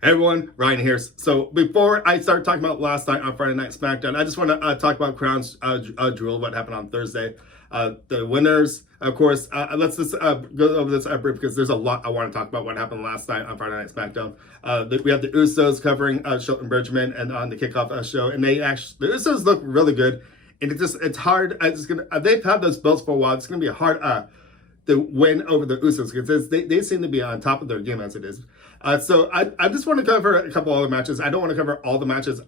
Hey everyone, Ryan here. So before I start talking about last night on Friday Night Smackdown, I just want to talk about Crown's Jewel, what happened on Thursday. The winners, of course, let's just go over this brief because there's a lot I want to talk about what happened last night on Friday Night Smackdown. We have the Usos covering Shelton Benjamin and on the kickoff show, and the Usos look really good. And it's hard. They've had those belts for a while. It's gonna be hard to win over the Usos because they seem to be on top of their game as it is. So I just want to cover a couple other matches. I don't want to cover all the matches.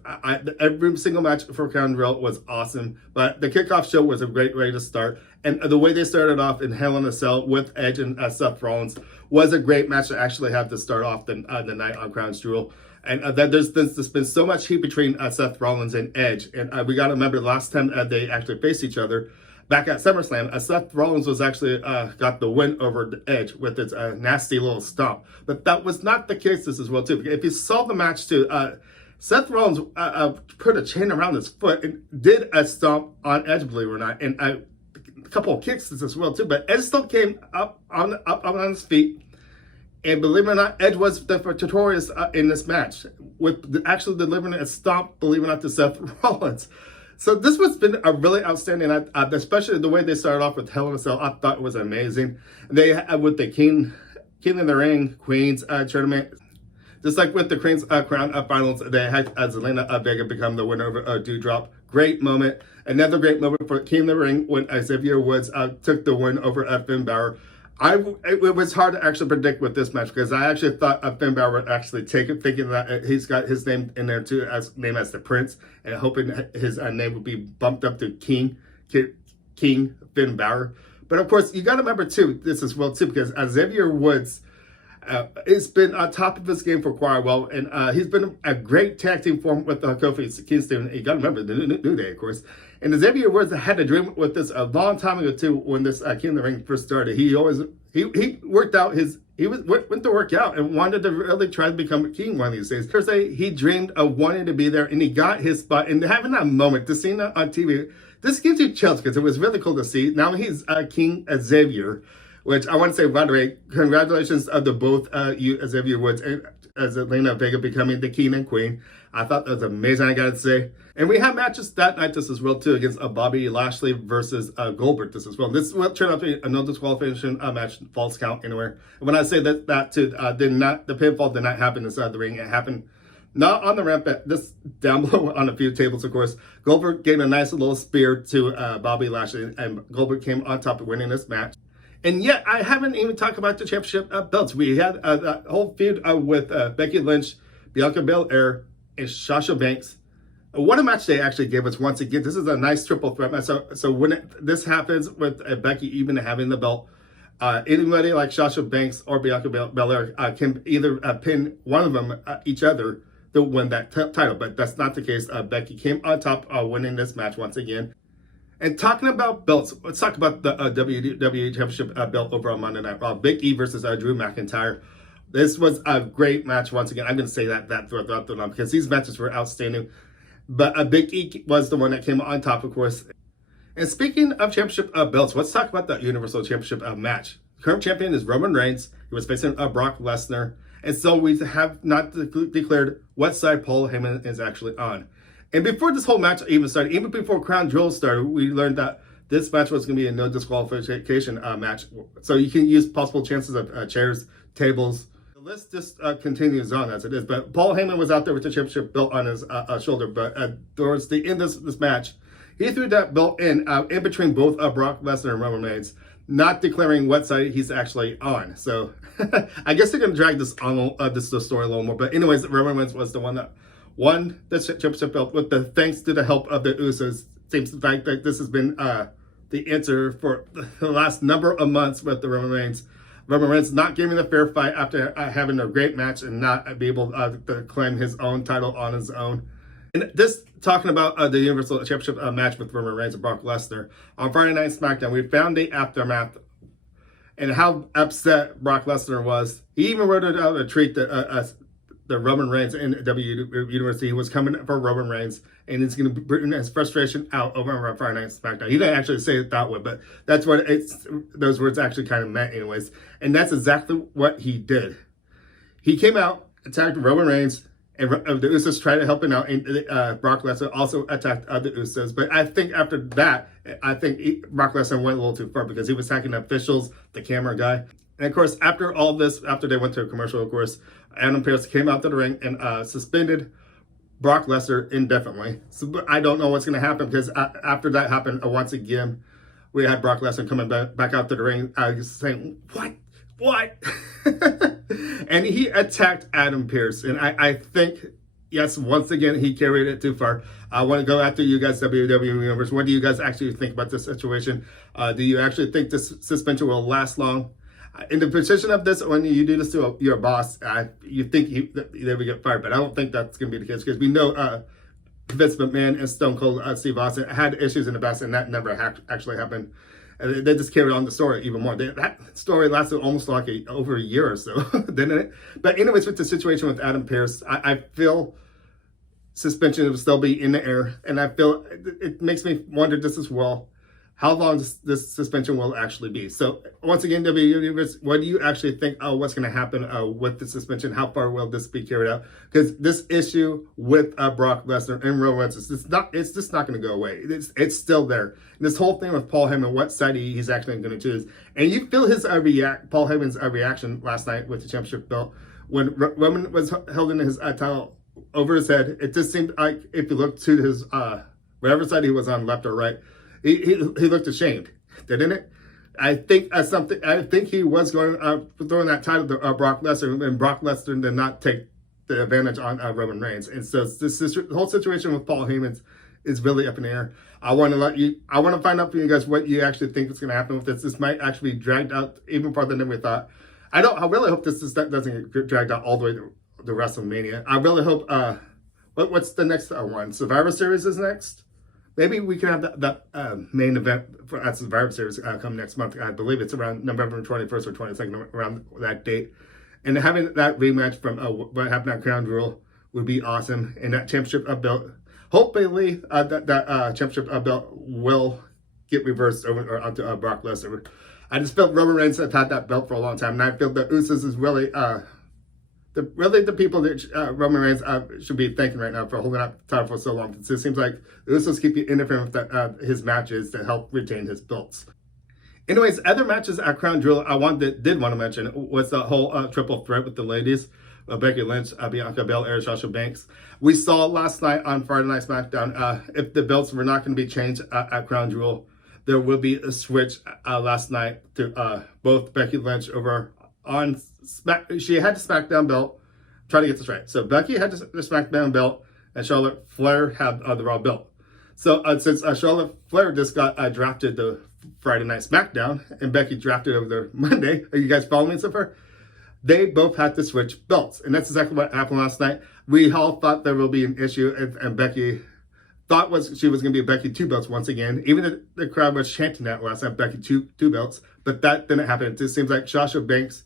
Every single match for Crown Jewel was awesome, but the kickoff show was a great way to start. And the way they started off in Hell in a Cell with Edge and Seth Rollins was a great match to actually have to start off the night on Crown Jewel. And there's been so much heat between Seth Rollins and Edge. And we got to remember the last time they actually faced each other, back at SummerSlam, Seth Rollins was actually got the win over the Edge with his nasty little stomp. But that was not the case this as well, too. If you saw the match, too, Seth Rollins put a chain around his foot and did a stomp on Edge, believe it or not, and a couple of kicks as well, too. But Edge still came up on his feet. And believe it or not, Edge was victorious in this match, with actually delivering a stomp, believe it or not, to Seth Rollins. So this has been a really outstanding, especially the way they started off with Hell in a Cell. I thought it was amazing. They with the King in the Ring Queens tournament, just like with the Queens Crown finals, they had Zelina Vega become the winner of Doudrop. Great moment. Another great moment for King in the Ring when Xavier Woods took the win over Finn Balor. It was hard to actually predict with this match because I actually thought Finn Balor would actually take it, thinking that he's got his name in there too, as the Prince, and hoping his name would be bumped up to King Finn Balor. But of course, you got to remember too, this as well too, because Xavier Woods has been on top of his game for quite a while, and he's been a great tag team form with Kofi Kingston. You got to remember the New Day, of course. And Xavier Woods had a dream with this a long time ago too. When this King in the Ring first started, he worked out went to work out and wanted to really try to become a king one of these days. Per se, he dreamed of wanting to be there, and he got his spot. And having that moment, to see that on TV, this gives you chills because it was really cool to see. Now he's King Xavier, which I want to say, by the way, congratulations to both you, Xavier Woods and Zelina Vega, becoming the king and queen. I thought that was amazing, I gotta say. And we have matches that night just as well too, against Bobby Lashley versus Goldberg just as well. This will turn out to be another disqualification match, false count anywhere. And when I say that too, the pinfall did not happen inside the ring. It happened not on the ramp, but this down below on a few tables, of course. Goldberg gave a nice little spear to Bobby Lashley, and Goldberg came on top of winning this match. And yet, I haven't even talked about the championship belts. We had that whole feud with Becky Lynch, Bianca Belair, and Sasha Banks. What a match they actually gave us once again. This is a nice triple threat match. So when this happens with Becky even having the belt, anybody like Sasha Banks or Bianca Belair can either pin one of them each other to win that title. But that's not the case. Becky came on top winning this match once again. And talking about belts, let's talk about the WWE Championship belt over on Monday Night Raw. Big E versus Drew McIntyre. This was a great match once again. I'm going to say that throughout the night because these matches were outstanding. But Big E was the one that came on top, of course. And speaking of championship belts, let's talk about the Universal Championship match. The current champion is Roman Reigns. He was facing Brock Lesnar. And so we have not declared what side Paul Heyman is actually on. And before this whole match even started, even before Crown Jewel started, we learned that this match was going to be a no disqualification match. So you can use possible chances of chairs, tables. The list just continues on as it is. But Paul Heyman was out there with the championship belt on his shoulder. But towards the end of this match, he threw that belt in between both Brock Lesnar and Roman Reigns, not declaring what side he's actually on. So I guess they're going to drag this on this story a little more. But anyways, Roman Reigns was the one that won the championship belt with the thanks to the help of the Usos. Seems the fact that this has been the answer for the last number of months with the Roman Reigns. Roman Reigns not giving a fair fight after having a great match and not be able to claim his own title on his own. And this talking about the Universal Championship match with Roman Reigns and Brock Lesnar on Friday Night Smackdown, we found the aftermath and how upset Brock Lesnar was. He even wrote out a tweet that the Roman Reigns in University. He was coming for Roman Reigns, and he's going to bring his frustration out over on Friday Night Smackdown. He didn't actually say it that way, but that's what those words actually kind of meant anyways. And that's exactly what he did. He came out attacked Roman Reigns, and the Usos tried to help him out. And Brock Lesnar also attacked the Usos. But I think after that, I think Brock Lesnar went a little too far because he was attacking the officials, the camera guy. And of course, after all this, after they went to a commercial, of course, Adam Pearce came out to the ring and suspended Brock Lesnar indefinitely. So I don't know what's going to happen because after that happened, once again, we had Brock Lesnar coming back out to the ring saying, what? And he attacked Adam Pearce. And I think, yes, once again, he carried it too far. I want to go after you guys, WWE Universe. What do you guys actually think about this situation? Do you actually think this suspension will last long? In the position of this, when you do this to your boss, you think they would get fired, but I don't think that's going to be the case because we know Vince McMahon and Stone Cold Steve Austin had issues in the past, and that never actually happened. And they just carried on the story even more. That story lasted almost like over a year or so, didn't it? But anyways, with the situation with Adam Pearce, I feel suspension will still be in the air, and I feel it makes me wonder just as well how long this suspension will actually be. So once again, WWE Universe, what do you actually think what's going to happen with the suspension? How far will this be carried out? Because this issue with Brock Lesnar and Rollins, it's just not going to go away. It's still there. And this whole thing with Paul Heyman, what side he's actually going to choose. And you feel his Paul Heyman's reaction last night with the championship belt when Roman was holding his title over his head. It just seemed like if you look to his whatever side he was on, left or right, he looked ashamed, didn't it? I think he was going throwing that title to Brock Lesnar, and Brock Lesnar did not take the advantage on Roman Reigns. And so the whole situation with Paul Heyman is really up in the air. I want to find out from you guys what you actually think is going to happen with this. This might actually be dragged out even farther than we thought. I really hope this doesn't get dragged out all the way to the WrestleMania. I really hope. What's the next one? Survivor Series is next. Maybe we can have that main event at Survivor Series come next month. I believe it's around November 21st or 22nd, around that date. And having that rematch from what happened at Crown Jewel would be awesome. And that championship belt, hopefully that championship belt will get reversed over onto Brock Lesnar. I just felt Roman Reigns has had that belt for a long time. And I feel the Usos is really the people that Roman Reigns should be thanking right now for holding out the title for so long. It seems like the Usos keep interfering with his matches to help retain his belts. Anyways, other matches at Crown Jewel did want to mention was the whole triple threat with the ladies. Becky Lynch, Bianca Belair, Sasha Banks. We saw last night on Friday Night Smackdown, if the belts were not going to be changed at Crown Jewel, there will be a switch last night to both Becky Lynch over on she had the SmackDown belt. Try to get this right. So Becky had the SmackDown belt, and Charlotte Flair had the Raw belt. So since Charlotte Flair just got drafted to Friday Night Smackdown, and Becky drafted over there Monday, are you guys following me so far? They both had to switch belts, and that's exactly what happened last night. We all thought there will be an issue, and Becky thought she was going to be Becky 2 belts once again. Even the crowd was chanting that last night, Becky two belts, but that didn't happen. It just seems like Sasha Banks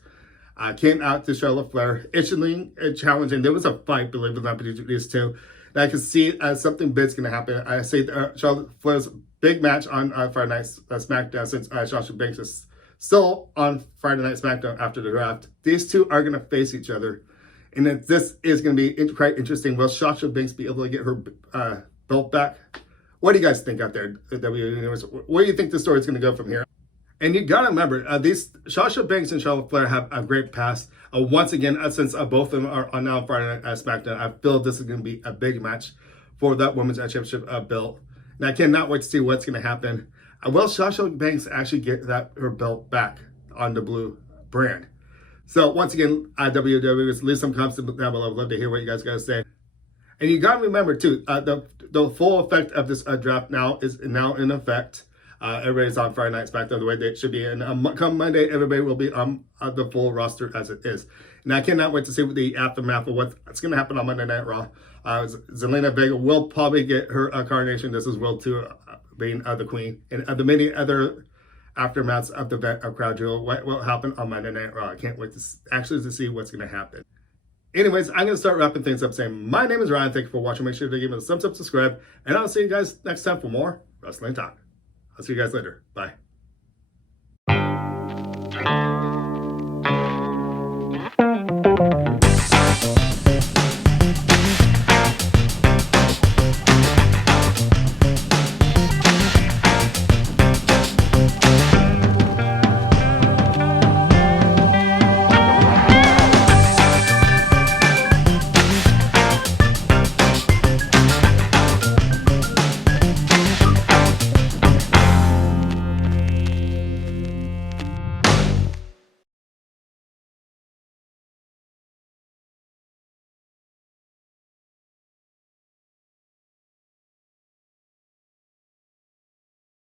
came out to Charlotte Flair, issuing a challenge, and there was a fight, believe it or not, between these two. And I can see something big's going to happen. I see Charlotte Flair's big match on Friday Night SmackDown, since Sasha Banks is still on Friday Night SmackDown after the draft. These two are going to face each other, and this is going to be quite interesting. Will Sasha Banks be able to get her belt back? What do you guys think out there, WWE Universe? Where do you think the story is going to go from here? And you gotta remember, these Sasha Banks and Charlotte Flair have a great past. Once again, since both of them are now on Friday Night SmackDown, I feel this is going to be a big match for that Women's Championship belt. And I cannot wait to see what's going to happen. Will Sasha Banks actually get her belt back on the blue brand? So once again, WWE, leave some comments down below. I'd love to hear what you guys got to say. And you gotta remember too, the full effect of this draft is now in effect. Everybody's on Friday Night SmackDown the way they should be. And come Monday, everybody will be on the full roster as it is. And I cannot wait to see the aftermath of what's going to happen on Monday Night Raw. Zelina Vega will probably get her coronation. This is World 2 being the queen. And the many other aftermaths of the event of Crown Jewel, what will happen on Monday Night Raw. I can't wait to see what's going to happen. Anyways, I'm going to start wrapping things up saying my name is Ryan. Thank you for watching. Make sure to give me a thumbs up, subscribe, and I'll see you guys next time for more wrestling talk. I'll see you guys later. Bye.